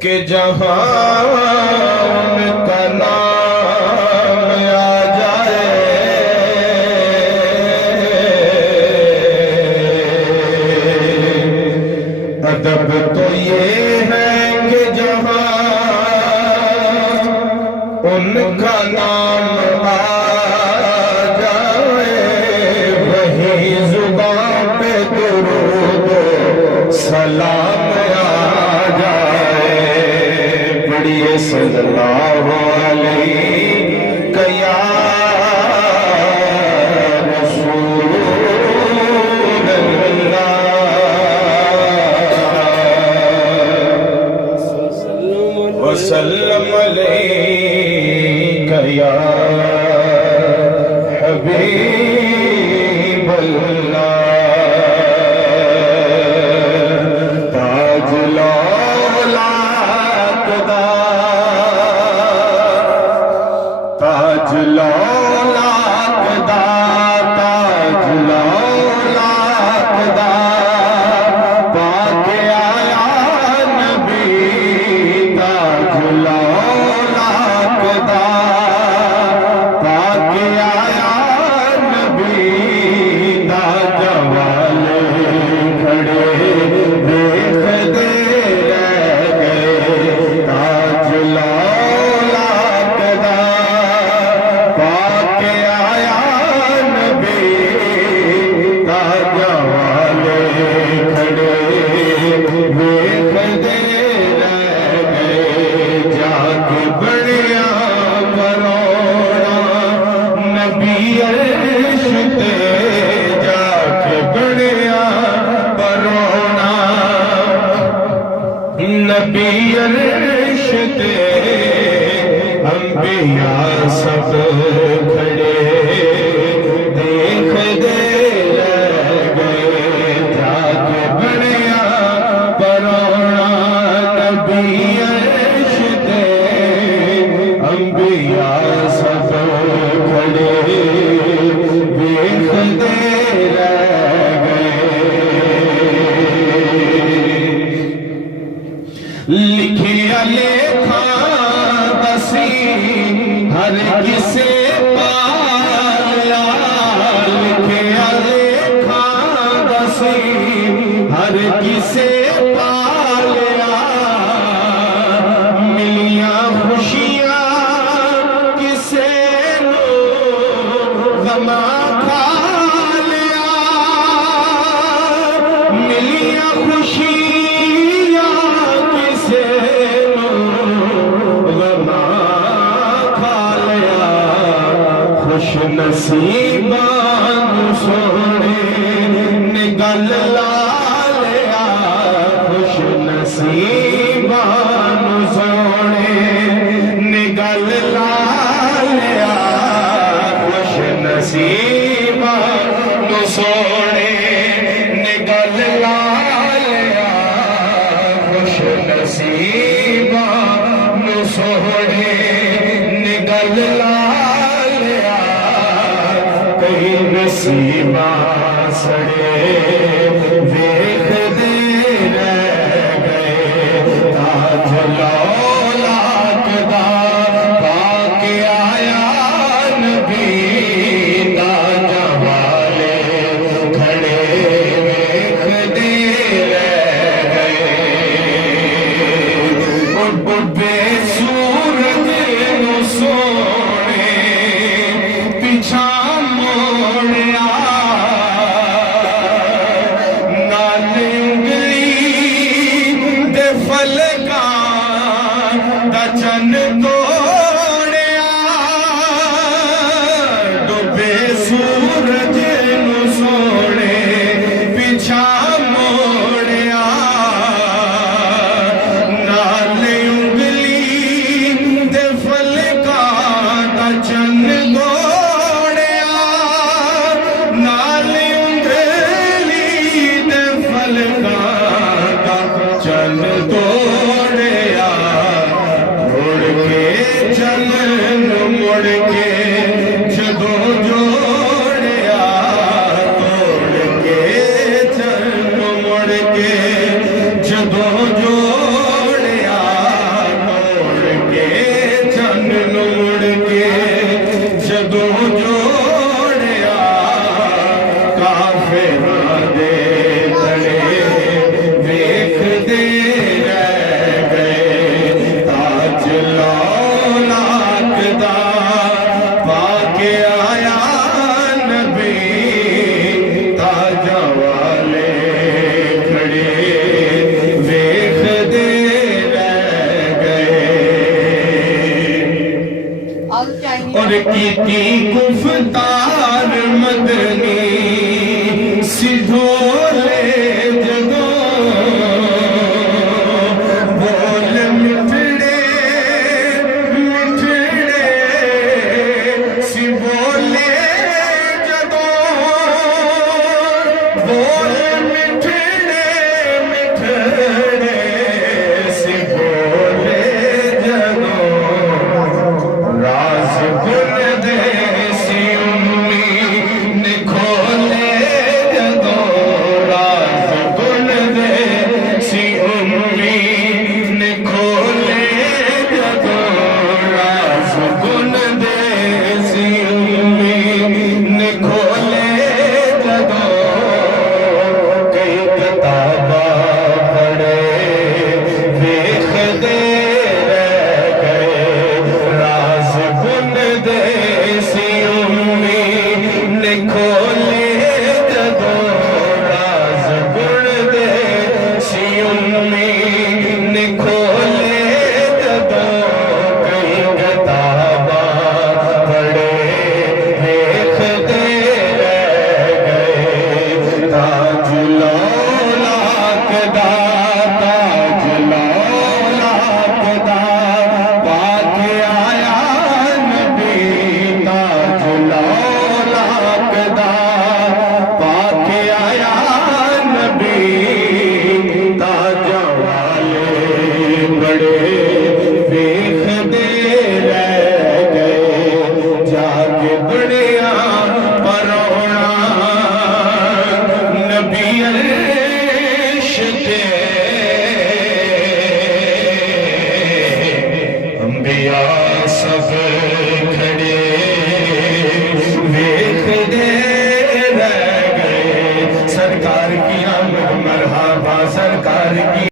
کہ جہاں ان کا نام آ جائے ادب تو یہ ہے کہ جہاں ان کا نام آ جائے وہی زبان پہ درود و سلام آ جائے پڑھیے صلی اللہ علیہ یا رسول اللہ وسلم علیہ یا حبیب اللہ تاج لولاک دا تاج لولاک دا تاج لولاک دا پاک آیا نبی تاج لولاک دا پاک آیا نبی دا جوال کھڑے دیکھ دے رہ گئے تاج لولاک دا پاک آیا نبی دا جوال کھڑے دیکھ دے رہ گئے جا کے بڑیا کروڑا نبی عرش تے جا کے بڑیا کروڑا نبی عرش تے انبیاء سب کھڑے دیکھ دے رہ گئے جا کے بڑیا کروڑا نبی عرش تے انبیاء سب کھڑے دیکھ دے رہ گئے لکھیا لکھا دسی ہر کسے پایا لکھیا لکھا دسی ہر کسے پایا ملیاں خوشیاں کسے نو غما کھا لیا ملیاں خوشیاں کسے نو غما کھا لیا خوش نصیبان سونے نے گل لا لیا خوش نصیبان سونے نے گل لا لیا خوش نصیبان سونے نے گل لا لیا خوش نصیبان سونے نے گل لا لیا کئی نصیباں سڑے دیکھ دے رہ گئے تاج لولاک دا پاک آیا نبی دا جوالے کھڑے دیکھ دے رہ گئے بے سورج نو سونے پیچھا موڑیا نال انگلی دے فلکاں دا چن توڑیا ڈوبے سورج نو سونے پیچھا موڑیا نال انگلی دے فلکاں دا چن توڑیا سے